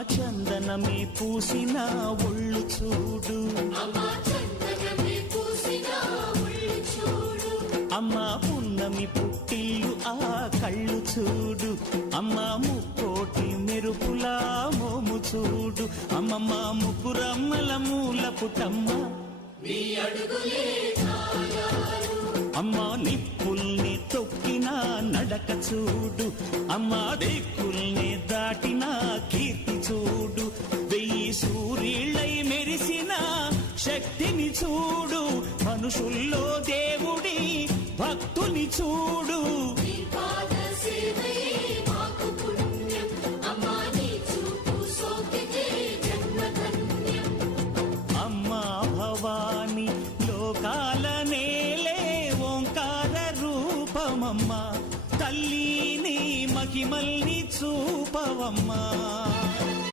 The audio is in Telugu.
చందనమే పూసిన ఒళ్ళు చూడు, అమ్మా పున్నమి పుట్టిల్లు ఆ కళ్ళు చూడు, అమ్మా ముక్కోటి మెరుపులా మోము చూడు, అమ్మమ్మ ముగ్గురమ్మల మూల పుటమ్మ అమ్మా నిప్పుల్ని తొక్కిన నడక చూడు, అమ్మా దిక్కుల్ని దాటిన కీర్తి చూడు, 1000 సూర్యుళ్ళై మెరిసిన శక్తిని చూడు, మనుషుల్లో దేవుడి భక్తుని చూడు. అమ్మా భవాని లోకాల నేలే ఓంకార రూపమమ్మా, తల్లిని మహిమల్ని చూపవమ్మా.